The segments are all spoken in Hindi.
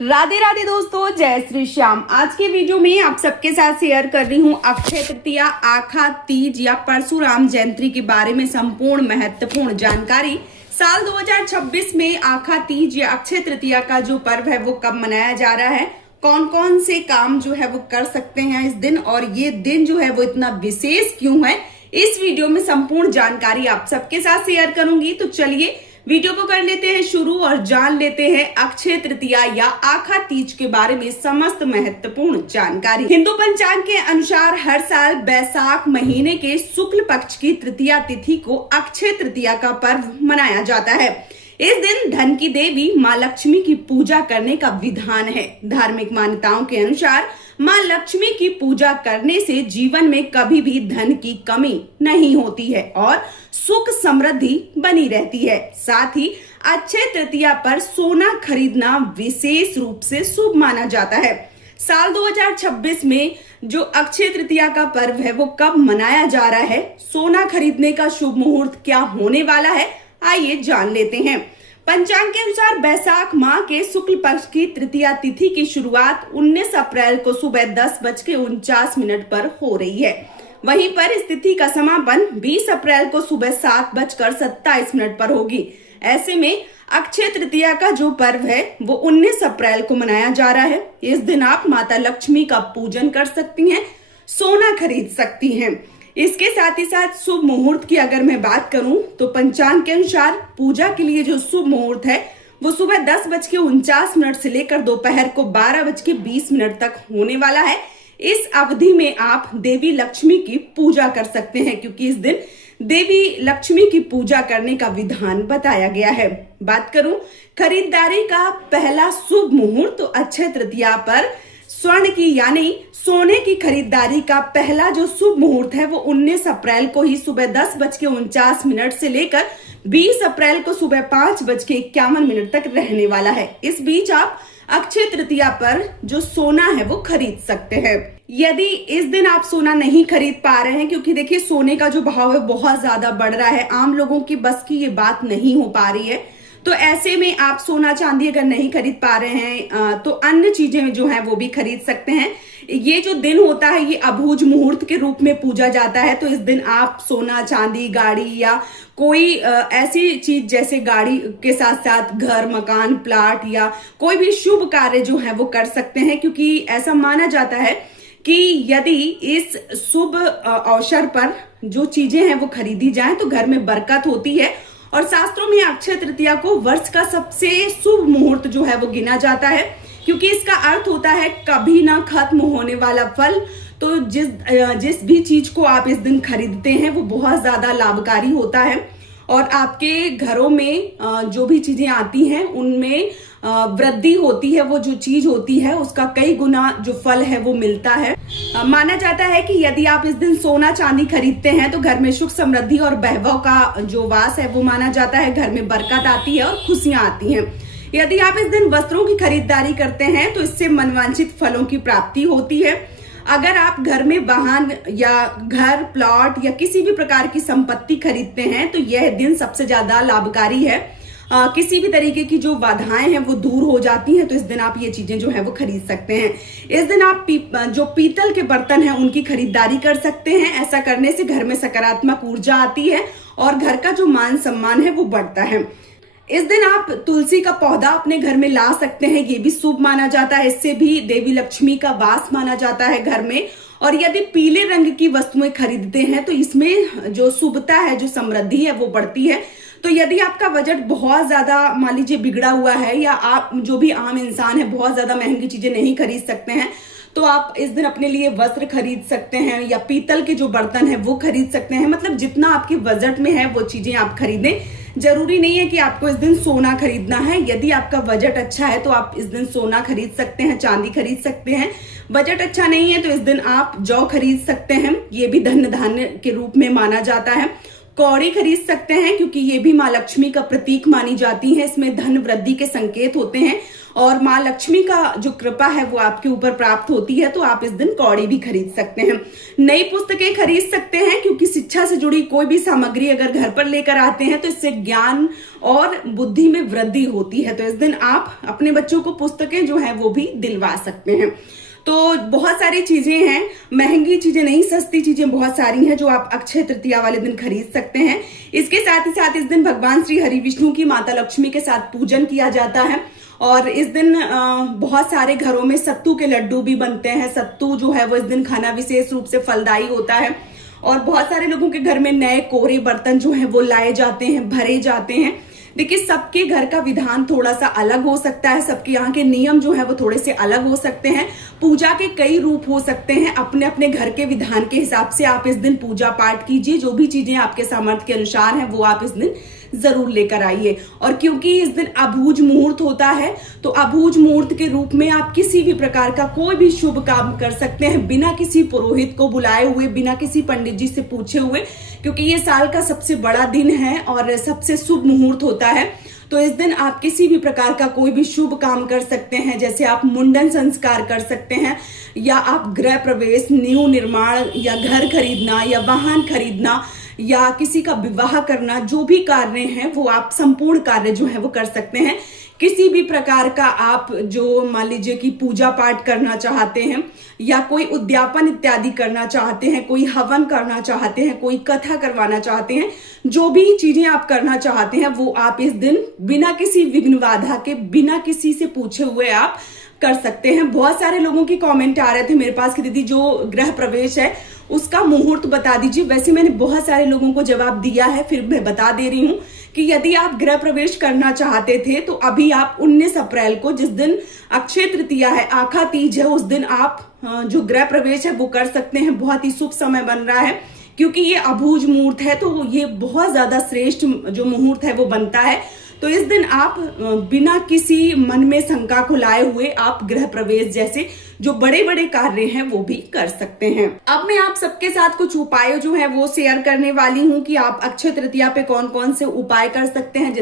राधे राधे दोस्तों, जय श्री श्याम। आज के वीडियो में आप सबके साथ शेयर कर रही हूँ अक्षय तृतीया, आखा तीज या परशुराम जयंती के बारे में संपूर्ण महत्वपूर्ण जानकारी। साल 2026 में आखा तीज या अक्षय तृतीया का जो पर्व है वो कब मनाया जा रहा है, कौन कौन से काम जो है वो कर सकते हैं इस दिन, और ये दिन जो है वो इतना विशेष क्यों है, इस वीडियो में संपूर्ण जानकारी आप सबके साथ शेयर करूंगी। तो चलिए वीडियो को कर लेते हैं शुरू और जान लेते हैं अक्षय तृतीया या आखा तीज के बारे में समस्त महत्वपूर्ण जानकारी। हिंदू पंचांग के अनुसार हर साल बैसाख महीने के शुक्ल पक्ष की तृतीया तिथि को अक्षय तृतीया का पर्व मनाया जाता है। इस दिन धन की देवी माँ लक्ष्मी की पूजा करने का विधान है। धार्मिक मान्यताओं के अनुसार माँ लक्ष्मी की पूजा करने से जीवन में कभी भी धन की कमी नहीं होती है और सुख समृद्धि बनी रहती है। साथ ही अक्षय तृतीया पर सोना खरीदना विशेष रूप से शुभ माना जाता है। साल 2026 में जो अक्षय तृतीया का पर्व है वो कब मनाया जा रहा है, सोना खरीदने का शुभ मुहूर्त क्या होने वाला है, आइए जान लेते हैं। पंचांग के अनुसार बैसाख माह के शुक्ल पक्ष की तृतीया तिथि की शुरुआत 19 अप्रैल को सुबह 10:49 पर हो रही है। वहीं पर इस तिथि का समापन 20 अप्रैल को सुबह 7:27 पर होगी। ऐसे में अक्षय तृतीया का जो पर्व है वो 19 अप्रैल को मनाया जा रहा है। इस दिन आप माता लक्ष्मी का पूजन कर सकती हैं, सोना खरीद सकती हैं। इसके साथ ही साथ शुभ मुहूर्त की अगर मैं बात करूं तो पंचांग के अनुसार पूजा के लिए जो शुभ मुहूर्त है वो सुबह 10:49 से लेकर दोपहर को 12:20 तक होने वाला है। इस अवधि में आप देवी लक्ष्मी की पूजा कर सकते हैं, क्योंकि इस दिन देवी लक्ष्मी की पूजा करने का विधान बताया गया है। बात करूं खरीदारी का पहला शुभ मुहूर्त, तो अक्षय तृतीया पर स्वर्ण की यानी सोने की खरीदारी का पहला जो शुभ मुहूर्त है वो 19 अप्रैल को ही सुबह 10:49 से लेकर 20 अप्रैल को सुबह 5:51 तक रहने वाला है। इस बीच आप अक्षय तृतीया पर जो सोना है वो खरीद सकते हैं। यदि इस दिन आप सोना नहीं खरीद पा रहे हैं, क्योंकि देखिए सोने का जो भाव है बहुत ज्यादा बढ़ रहा है, आम लोगों की बस की ये बात नहीं हो पा रही है, तो ऐसे में आप सोना चांदी अगर नहीं खरीद पा रहे हैं तो अन्य चीजें जो है वो भी खरीद सकते हैं। ये जो दिन होता है ये अबूझ मुहूर्त के रूप में पूजा जाता है, तो इस दिन आप सोना चांदी, गाड़ी या कोई ऐसी चीज जैसे गाड़ी के साथ साथ घर, मकान, प्लाट या कोई भी शुभ कार्य जो है वो कर सकते हैं, क्योंकि ऐसा माना जाता है कि यदि इस शुभ अवसर पर जो चीजें हैं वो खरीदी जाएं तो घर में बरकत होती है। और शास्त्रों में अक्षय तृतीया को वर्ष का सबसे शुभ मुहूर्त जो है वो गिना जाता है, क्योंकि इसका अर्थ होता है कभी ना खत्म होने वाला फल। तो जिस भी चीज को आप इस दिन खरीदते हैं वो बहुत ज्यादा लाभकारी होता है और आपके घरों में जो भी चीजें आती हैं उनमें वृद्धि होती है। वो जो चीज होती है उसका कई गुना जो फल है वो मिलता है। माना जाता है कि यदि आप इस दिन सोना चांदी खरीदते हैं तो घर में सुख समृद्धि और वैभव का जो वास है वो माना जाता है, घर में बरकत आती है और खुशियां आती हैं। यदि आप इस दिन वस्त्रों की खरीदारी करते हैं तो इससे मनवांछित फलों की प्राप्ति होती है। अगर आप घर में वाहन या घर, प्लॉट या किसी भी प्रकार की संपत्ति खरीदते हैं तो यह दिन सबसे ज्यादा लाभकारी है। किसी भी तरीके की जो बाधाएं हैं वो दूर हो जाती हैं, तो इस दिन आप ये चीजें जो है वो खरीद सकते हैं। इस दिन आप जो पीतल के बर्तन हैं उनकी खरीदारी कर सकते हैं। ऐसा करने से घर में सकारात्मक ऊर्जा आती है और घर का जो मान सम्मान है वो बढ़ता है। इस दिन आप तुलसी का पौधा अपने घर में ला सकते हैं, ये भी शुभ माना जाता है। इससे भी देवी लक्ष्मी का वास माना जाता है घर में। और यदि पीले रंग की वस्तुएं खरीदते हैं तो इसमें जो शुभता है, जो समृद्धि है वो बढ़ती है। तो यदि आपका बजट बहुत ज्यादा मान लीजिए बिगड़ा हुआ है या आप जो भी आम इंसान है बहुत ज्यादा महंगी चीजें नहीं खरीद सकते हैं, तो आप इस दिन अपने लिए वस्त्र खरीद सकते हैं या पीतल के जो बर्तन है वो खरीद सकते हैं। मतलब जितना आपके बजट में है वो चीजें आप खरीदें। जरूरी नहीं है कि आपको इस दिन सोना खरीदना है। यदि आपका बजट अच्छा है तो आप इस दिन सोना खरीद सकते हैं, चांदी खरीद सकते हैं। बजट अच्छा नहीं है तो इस दिन आप जौ खरीद सकते हैं, ये भी धन धान्य के रूप में माना जाता है। कौड़ी खरीद सकते हैं, क्योंकि ये भी माँ लक्ष्मी का प्रतीक मानी जाती है। इसमें धन वृद्धि के संकेत होते हैं और माँ लक्ष्मी का जो कृपा है वो आपके ऊपर प्राप्त होती है। तो आप इस दिन कौड़ी भी खरीद सकते हैं, नई पुस्तकें खरीद सकते हैं, क्योंकि शिक्षा से जुड़ी कोई भी सामग्री अगर घर पर लेकर आते हैं तो इससे ज्ञान और बुद्धि में वृद्धि होती है। तो इस दिन आप अपने बच्चों को पुस्तकें जो है वो भी दिलवा सकते हैं। तो बहुत सारी चीजें हैं, महंगी चीजें नहीं, सस्ती चीजें बहुत सारी हैं जो आप अक्षय तृतीया वाले दिन खरीद सकते हैं। इसके साथ ही साथ इस दिन भगवान श्री हरि विष्णु की माता लक्ष्मी के साथ पूजन किया जाता है। और इस दिन बहुत सारे घरों में सत्तू के लड्डू भी बनते हैं। सत्तू जो है वो इस दिन खाना विशेष रूप से फलदायी होता है। और बहुत सारे लोगों के घर में नए कोरे बर्तन जो है वो लाए जाते हैं, भरे जाते हैं। देखिए, सबके घर का विधान थोड़ा सा अलग हो सकता है, सबके यहाँ के नियम जो है वो थोड़े से अलग हो सकते हैं। पूजा के कई रूप हो सकते हैं, अपने अपने घर के विधान के हिसाब से आप इस दिन पूजा पाठ कीजिए। जो भी चीजें आपके सामर्थ्य के अनुसार हैं वो आप इस दिन जरूर लेकर आइए। और क्योंकि इस दिन अबूझ मुहूर्त होता है, तो अबूझ मुहूर्त के रूप में आप किसी भी प्रकार का कोई भी शुभ काम कर सकते हैं, बिना किसी पुरोहित को बुलाए हुए, बिना किसी पंडित जी से पूछे हुए, क्योंकि ये साल का सबसे बड़ा दिन है और सबसे शुभ मुहूर्त होता है। तो इस दिन आप किसी भी प्रकार का कोई भी शुभ काम कर सकते हैं, जैसे आप मुंडन संस्कार कर सकते हैं, या आप गृह प्रवेश, न्यू निर्माण, या घर खरीदना, या वाहन खरीदना, या किसी का विवाह करना, जो भी कार्य हैं वो आप संपूर्ण कार्य जो है वो कर सकते हैं। किसी भी प्रकार का आप जो मान लीजिए कि पूजा पाठ करना चाहते हैं, या कोई उद्यापन इत्यादि करना चाहते हैं, कोई हवन करना चाहते हैं, कोई कथा करवाना चाहते हैं, जो भी चीजें आप करना चाहते हैं वो आप इस दिन बिना किसी विघ्न बाधा के, बिना किसी से पूछे हुए आप कर सकते हैं। बहुत सारे लोगों के कमेंट आ रहे थे मेरे पास कि दीदी जो गृह प्रवेश है उसका मुहूर्त बता दीजिए। वैसे मैंने बहुत सारे लोगों को जवाब दिया है, फिर मैं बता दे रही हूँ कि यदि आप गृह प्रवेश करना चाहते थे तो अभी आप 19 अप्रैल को, जिस दिन अक्षय तृतीया है, आखा तीज है, उस दिन आप जो गृह प्रवेश है वो कर सकते हैं। बहुत ही शुभ समय बन रहा है, क्योंकि ये अबूझ मुहूर्त है, तो ये बहुत ज्यादा श्रेष्ठ जो मुहूर्त है वो बनता है। तो इस दिन आप बिना किसी मन में शंका को लाए हुए आप गृह प्रवेश जैसे जो बड़े बड़े कार्य हैं वो भी कर सकते हैं। अब मैं आप सबके साथ कुछ उपाय जो है वो शेयर करने वाली हूँ कि आप अक्षय तृतीया पे कौन कौन से उपाय कर सकते हैं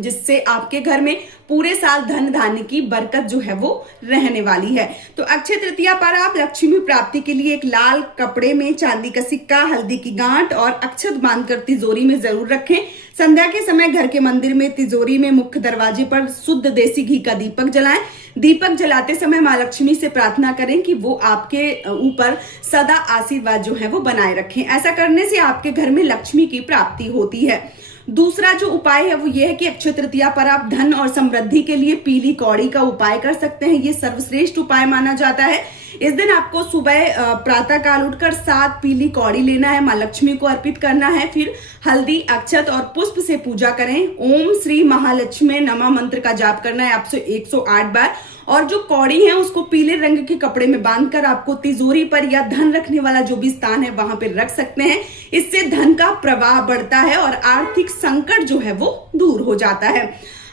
जिससे आपके घर में पूरे साल धन धान्य की बरकत जो है वो रहने वाली है। तो अक्षय तृतीया पर आप लक्ष्मी प्राप्ति के लिए एक लाल कपड़े में चांदी का सिक्का, हल्दी की गांठ और अक्षत बांधकर तिजोरी में जरूर रखें। संध्या के समय घर के मंदिर में तिजोरी में मुख्य दरवाजे पर शुद्ध देसी घी का दीपक जलाएं। दीपक जलाते समय माँ लक्ष्मी से प्रार्थना करें कि वो आपके ऊपर सदा आशीर्वाद जो है वो बनाए रखें। ऐसा करने से आपके घर में लक्ष्मी की प्राप्ति होती है। दूसरा जो उपाय है वो ये है कि अक्षय तृतीया पर आप धन और समृद्धि के लिए पीली कौड़ी का उपाय कर सकते हैं। ये सर्वश्रेष्ठ उपाय माना जाता है। इस दिन आपको सुबह प्रातः काल उठकर 7 पीली कौड़ी लेना है, माँ लक्ष्मी को अर्पित करना है। फिर हल्दी, अक्षत और पुष्प से पूजा करें। ओम श्री महालक्ष्मी नमः मंत्र का जाप करना है आपसे 108 बार। और जो कौड़ी है उसको पीले रंग के कपड़े में बांधकर आपको तिजोरी पर या धन रखने वाला जो भी स्थान है वहां पर रख सकते हैं। इससे धन का प्रवाह बढ़ता है और आर्थिक संकट जो है वो दूर हो जाता है।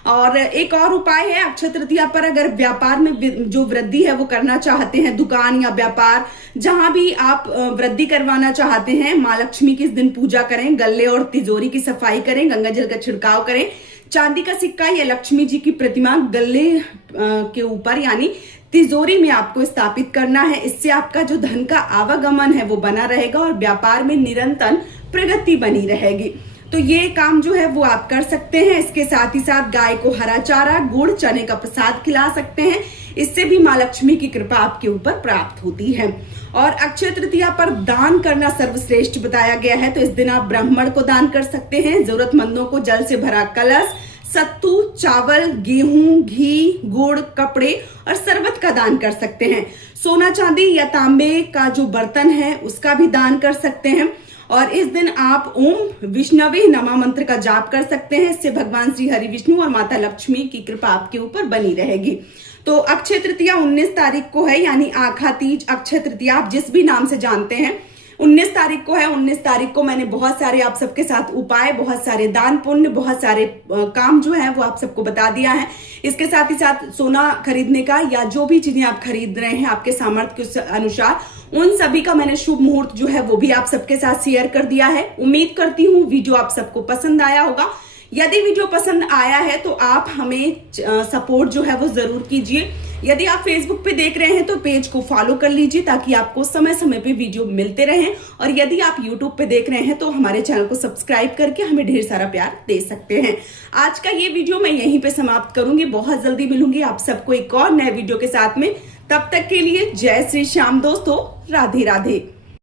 और एक और उपाय है, अक्षय तृतीया पर अगर व्यापार में जो वृद्धि है वो करना चाहते हैं, दुकान या व्यापार जहां भी आप वृद्धि करवाना चाहते हैं, माँ लक्ष्मी की इस दिन पूजा करें, गल्ले और तिजोरी की सफाई करें, गंगा जल का छिड़काव करें। चांदी का सिक्का या लक्ष्मी जी की प्रतिमा गले के ऊपर यानी तिजोरी में आपको स्थापित करना है। इससे आपका जो धन का आवागमन है वो बना रहेगा और व्यापार में निरंतर प्रगति बनी रहेगी। तो ये काम जो है वो आप कर सकते हैं। इसके साथ ही साथ गाय को हरा चारा, गुड़, चने का प्रसाद खिला सकते हैं। इससे भी माँ लक्ष्मी की कृपा आपके ऊपर प्राप्त होती है। और अक्षय तृतीया पर दान करना सर्वश्रेष्ठ बताया गया है। तो इस दिन आप ब्राह्मण को दान कर सकते हैं। जरूरतमंदों को जल से भरा कलश, सत्तू, चावल, गेहूं, घी, गुड़, कपड़े और शरबत का दान कर सकते हैं। सोना चांदी या तांबे का जो बर्तन है उसका भी दान कर सकते हैं। और इस दिन आप ओम विष्णवे नमः मंत्र का जाप कर सकते हैं। इससे भगवान श्री हरि विष्णु और माता लक्ष्मी की कृपा आपके ऊपर बनी रहेगी। तो अक्षय तृतीया 19 तारीख को है, यानी आखा तीज, अक्षय तृतीया आप जिस भी नाम से जानते हैं 19 तारीख को है। 19 तारीख को मैंने बहुत सारे आप सबके साथ उपाय, बहुत सारे दान पुण्य, बहुत सारे काम जो है वो आप सबको बता दिया है। इसके साथ ही साथ सोना खरीदने का या जो भी चीजें आप खरीद रहे हैं आपके सामर्थ्य के अनुसार, उन सभी का मैंने शुभ मुहूर्त जो है वो भी आप सबके साथ शेयर कर दिया है। उम्मीद करती हूँ वीडियो आप सबको पसंद आया होगा। यदि वीडियो पसंद आया है तो आप हमें सपोर्ट जो है वो जरूर कीजिए। यदि आप फेसबुक पे देख रहे हैं तो पेज को फॉलो कर लीजिए ताकि आपको समय समय पे वीडियो मिलते रहें। और यदि आप यूट्यूब पे देख रहे हैं तो हमारे चैनल को सब्सक्राइब करके हमें ढेर सारा प्यार दे सकते हैं। आज का ये वीडियो मैं यहीं पे समाप्त करूंगी। बहुत जल्दी मिलूंगी आप सबको एक और नए वीडियो के साथ में। तब तक के लिए जय श्री श्याम दोस्तों, राधे राधे।